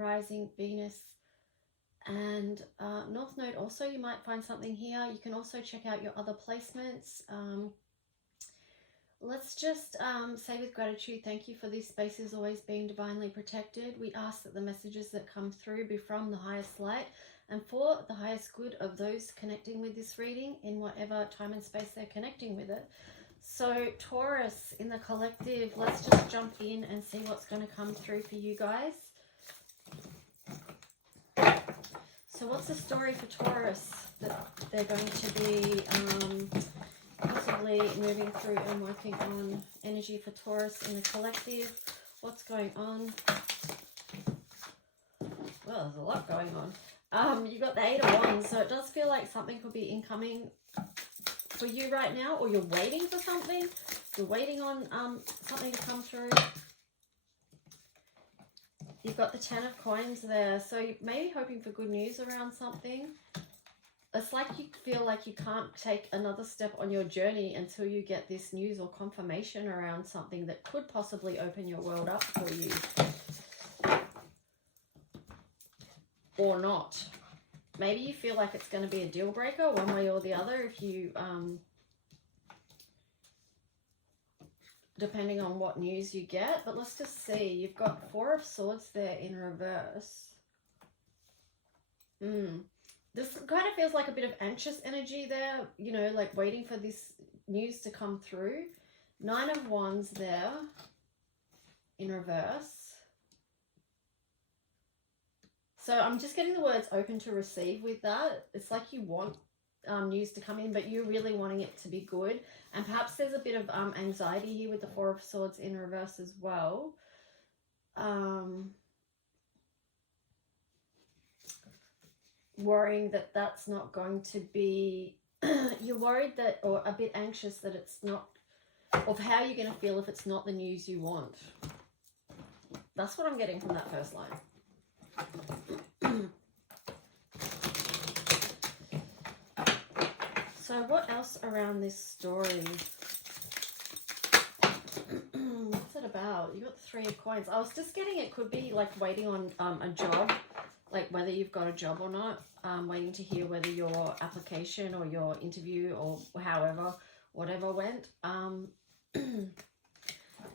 rising, Venus, and North Node also. You might find something here. You can also check out your other placements. Let's just say with gratitude, thank you for this space is always being divinely protected. We ask that the messages that come through be from the highest light and for the highest good of those connecting with this reading in whatever time and space they're connecting with it. So Taurus, in the collective, let's just jump in and see what's going to come through for you guys. So what's the story for Taurus that they're going to be possibly moving through and working on? Energy for Taurus in the collective. What's going on? Well, there's a lot going on. You got the 8 of Wands, so it does feel like something could be incoming for you right now, or you're waiting for something. You're waiting on something to come through. You've got the 10 of Coins there, so you may be hoping for good news around something. It's like you feel like you can't take another step on your journey until you get this news or confirmation around something that could possibly open your world up for you. Or not. Maybe you feel like it's going to be a deal breaker one way or the other if you, depending on what news you get. But let's just see. You've got 4 of Swords there in reverse. This kind of feels like a bit of anxious energy there, you know, like waiting for this news to come through. 9 of Wands there in reverse. So I'm just getting the words open to receive with that. It's like you want news to come in, but you're really wanting it to be good. And perhaps there's a bit of anxiety here with the 4 of Swords in reverse as well. Worrying that that's not going to be, you're worried that, or a bit anxious that it's not, of how you're going to feel if it's not the news you want. That's what I'm getting from that first line. So what else around this story? What's it about? You got the 3 of Coins. I was just getting, it could be like waiting on a job, like whether you've got a job or not, waiting to hear whether your application or your interview or however, whatever went.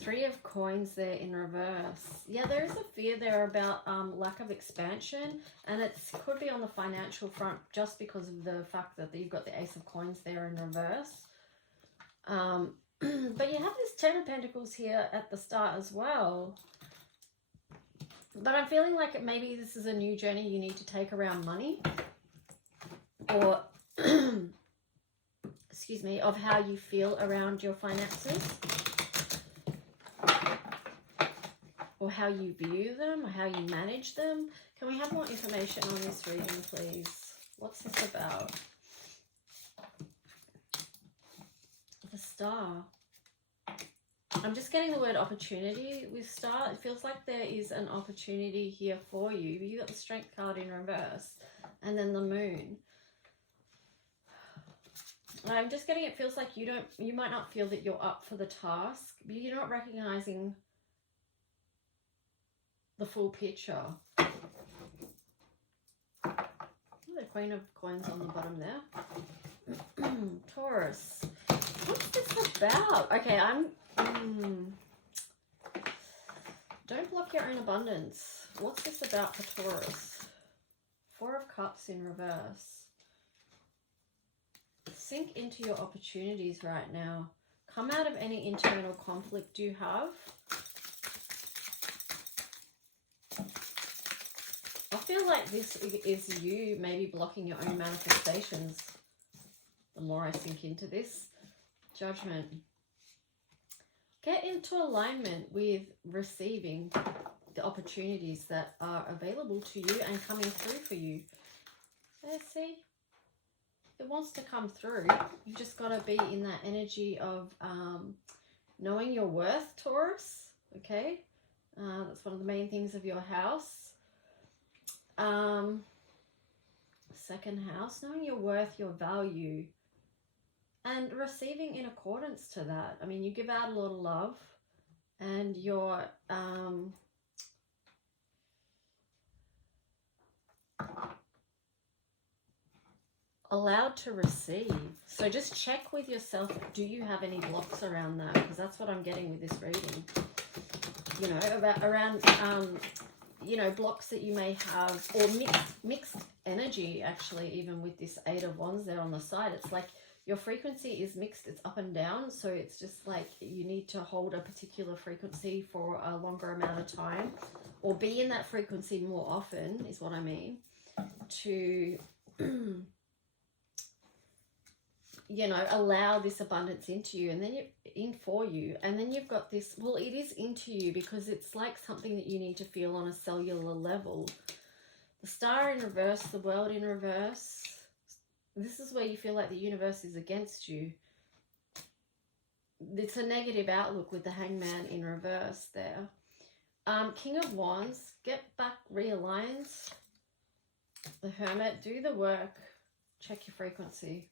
3 of Coins there in reverse. Yeah, there is a fear there about lack of expansion, and it could be on the financial front just because of the fact that you've got the Ace of Coins there in reverse. But you have this 10 of Pentacles here at the start as well. But I'm feeling like maybe this is a new journey you need to take around money, or excuse me, of how you feel around your finances, or how you view them, or how you manage them. Can we have more information on this reading, please? What's this about? The Star. I'm just getting the word opportunity with Star. It feels like there is an opportunity here for you. You got the Strength card in reverse, and then the Moon. I'm just getting, it feels like you might not feel that you're up for the task, but you're not recognizing the full picture. The Queen of Coins on the bottom there. Taurus. What's this about? Okay, don't block your own abundance. What's this about for Taurus? 4 of Cups in reverse. Sink into your opportunities right now. Come out of any internal conflict you have. I feel like this is you maybe blocking your own manifestations. The more I sink into this. Judgment. Get into alignment with receiving the opportunities that are available to you and coming through for you. Let's see. It wants to come through. You've just got to be in that energy of knowing your worth, Taurus. Okay? That's one of the main things of your house. Second house, knowing your worth, your value, and receiving in accordance to that. I mean, you give out a lot of love, and you're allowed to receive. So just check with yourself, do you have any blocks around that? Because that's what I'm getting with this reading. You know, around you know, blocks that you may have, or mixed energy, actually, even with this 8 of Wands there on the side. It's like your frequency is mixed, it's up and down, so it's just like you need to hold a particular frequency for a longer amount of time, or be in that frequency more often, is what I mean, to you know, allow this abundance into you, and then in for you. And then you've got this, well, it is into you because it's like something that you need to feel on a cellular level. The Star in reverse, the World in reverse. This is where you feel like the universe is against you. It's a negative outlook with the Hangman in reverse there. King of Wands, get back realigned. The Hermit, do the work. Check your frequency.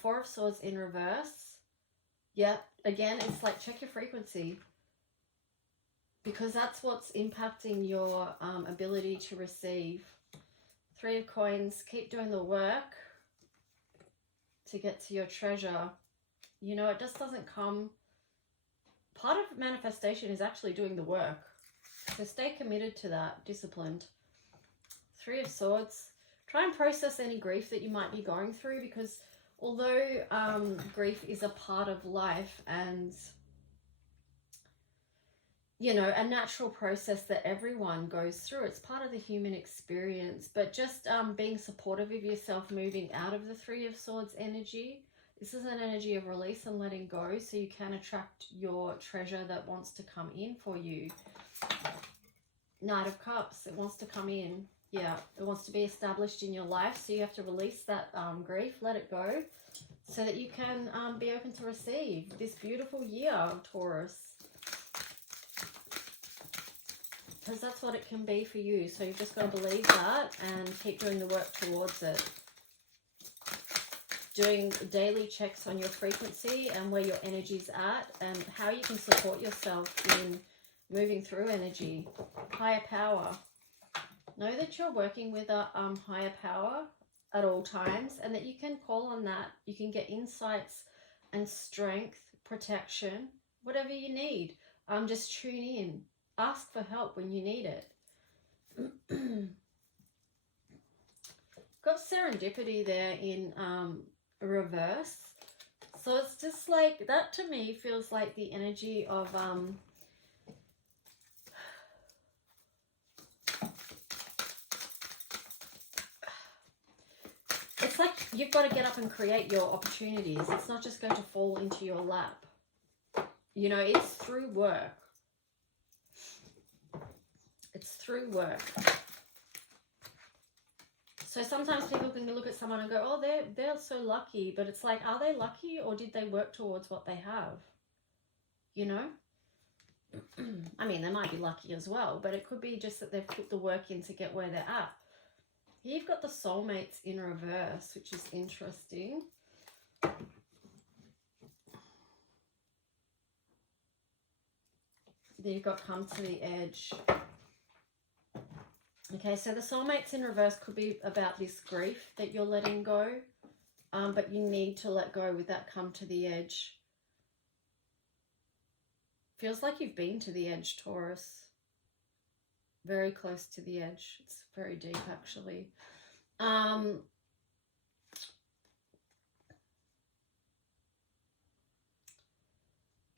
4 of Swords in reverse. Yeah, again, it's like check your frequency, because that's what's impacting your ability to receive. 3 of Coins, keep doing the work to get to your treasure. You know, it just doesn't come. Part of manifestation is actually doing the work. So stay committed to that, disciplined. 3 of Swords, try and process any grief that you might be going through, because although grief is a part of life and, you know, a natural process that everyone goes through, it's part of the human experience, but just being supportive of yourself, moving out of the 3 of Swords energy. This is an energy of release and letting go, so you can attract your treasure that wants to come in for you. Knight of Cups, it wants to come in. Yeah, it wants to be established in your life, so you have to release that grief, let it go, so that you can be open to receive this beautiful year, Taurus. Because that's what it can be for you, so you've just got to believe that and keep doing the work towards it. Doing daily checks on your frequency and where your energy's at and how you can support yourself in moving through energy. Higher power. Know that you're working with a higher power at all times, and that you can call on that. You can get insights and strength, protection, whatever you need. Just tune in. Ask for help when you need it. Got serendipity there in reverse. So it's just like, that to me feels like the energy of it's like you've got to get up and create your opportunities. It's not just going to fall into your lap. You know, it's through work. It's through work. So sometimes people can look at someone and go, oh, they're so lucky. But it's like, are they lucky, or did they work towards what they have? You know? I mean, they might be lucky as well, but it could be just that they've put the work in to get where they're at. Here you've got the soulmates in reverse, which is interesting. Then you've got come to the edge. Okay, so the soulmates in reverse could be about this grief that you're letting go, but you need to let go with that come to the edge. Feels like you've been to the edge, Taurus. Very close to the edge. It's very deep, actually.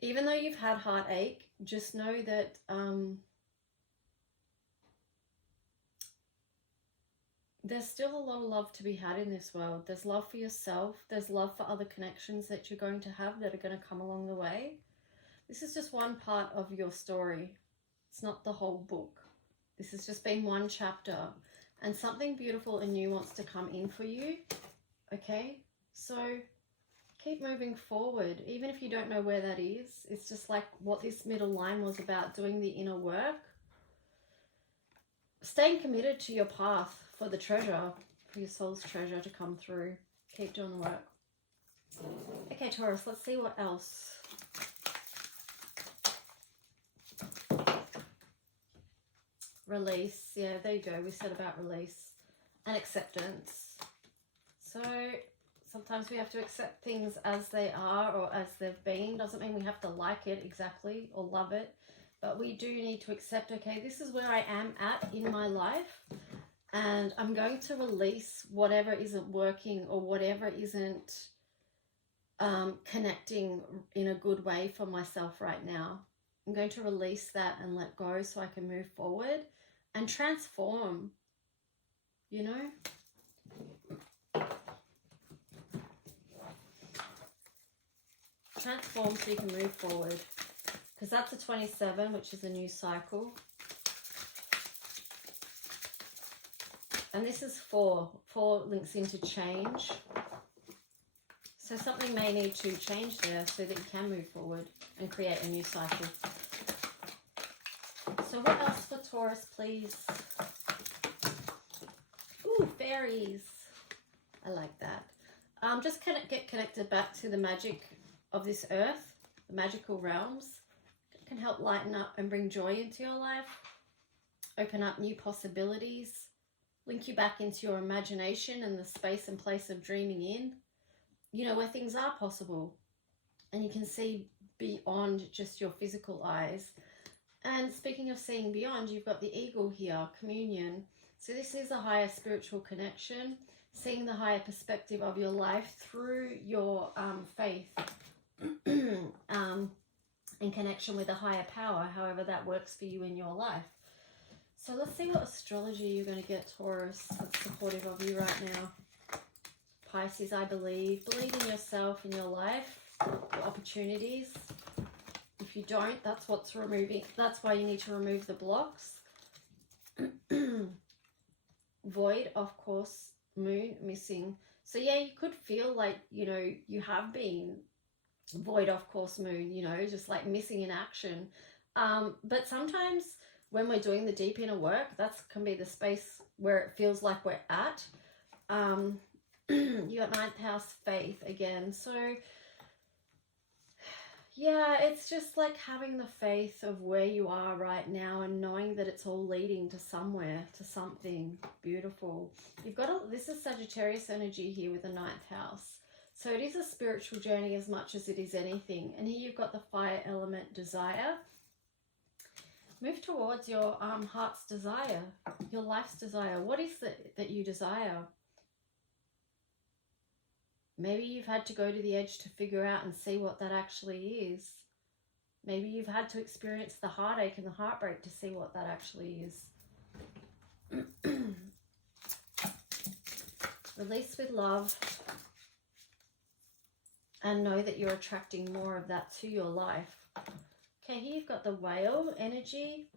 Even though you've had heartache, just know that there's still a lot of love to be had in this world. There's love for yourself. There's love for other connections that you're going to have that are going to come along the way. This is just one part of your story. It's not the whole book. This has just been one chapter, and something beautiful and new wants to come in for you. Okay, so keep moving forward, even if you don't know where that is. It's just like what this middle line was about, doing the inner work. Staying committed to your path for the treasure, for your soul's treasure to come through. Keep doing the work. Okay, Taurus, let's see what else. Release. Yeah, there you go. We said about release. and acceptance. So sometimes we have to accept things as they are or as they've been. Doesn't mean we have to like it exactly or love it, but we do need to accept, okay, this is where I am at in my life, and I'm going to release whatever isn't working or whatever isn't connecting in a good way for myself right now. I'm going to release that and let go so I can move forward and transform, you know? Transform so you can move forward. Because that's a 27, which is a new cycle. And this is 4. 4 links into change. So something may need to change there so that you can move forward and create a new cycle. So what else for Taurus, please? Ooh, fairies. I like that. Just get connected back to the magic of this earth, the magical realms. It can help lighten up and bring joy into your life, open up new possibilities, link you back into your imagination and the space and place of dreaming in, you know, where things are possible and you can see beyond just your physical eyes. And speaking of seeing beyond, you've got the eagle here, communion. So this is a higher spiritual connection, seeing the higher perspective of your life through your faith in connection with a higher power, however that works for you in your life. So let's see what astrology you're going to get, Taurus, that's supportive of you right now. Pisces, I believe. Believe in yourself, in your life, your opportunities. If you don't, that's what's removing. That's why you need to remove the blocks. Void, of course, moon, missing. So yeah, you could feel like, you know, you have been void, of course, moon, you know, just like missing in action. But sometimes when we're doing the deep inner work, that can be the space where it feels like we're at. You got 9th house, faith again. So yeah, it's just like having the faith of where you are right now and knowing that it's all leading to somewhere, to something beautiful. You've got this is Sagittarius energy here with the 9th house. So it is a spiritual journey as much as it is anything. And here you've got the fire element, desire. Move towards your heart's desire, your life's desire. What is it that you desire? Maybe you've had to go to the edge to figure out and see what that actually is. Maybe you've had to experience the heartache and the heartbreak to see what that actually is. Release with love. And know that you're attracting more of that to your life. Okay, here you've got the whale energy.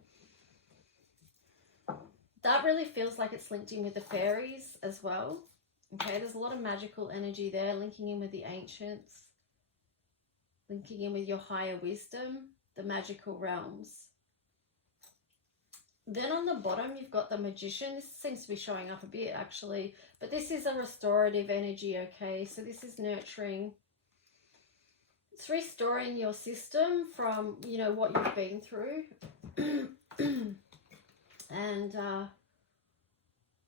That really feels like it's linked in with the fairies as well. Okay, there's a lot of magical energy there, linking in with the ancients, linking in with your higher wisdom, the magical realms. Then on the bottom, you've got the magician. This seems to be showing up a bit, actually. But this is a restorative energy, okay? So this is nurturing. It's restoring your system from, you know, what you've been through. And,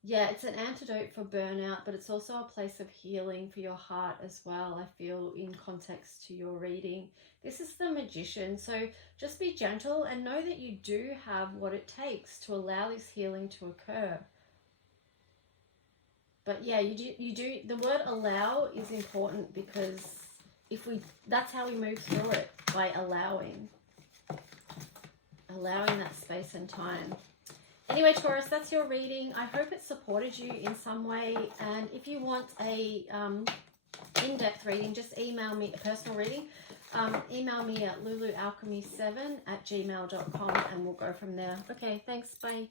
yeah, it's an antidote for burnout, but it's also a place of healing for your heart as well, I feel, in context to your reading. This is the magician, so just be gentle and know that you do have what it takes to allow this healing to occur. But yeah, you do, the word allow is important because that's how we move through it, by allowing that space and time. Anyway, Taurus, that's your reading. I hope it supported you in some way. And if you want a in-depth reading, just email me, a personal reading. Email me at lulualchemy7@gmail.com and we'll go from there. Okay, thanks. Bye.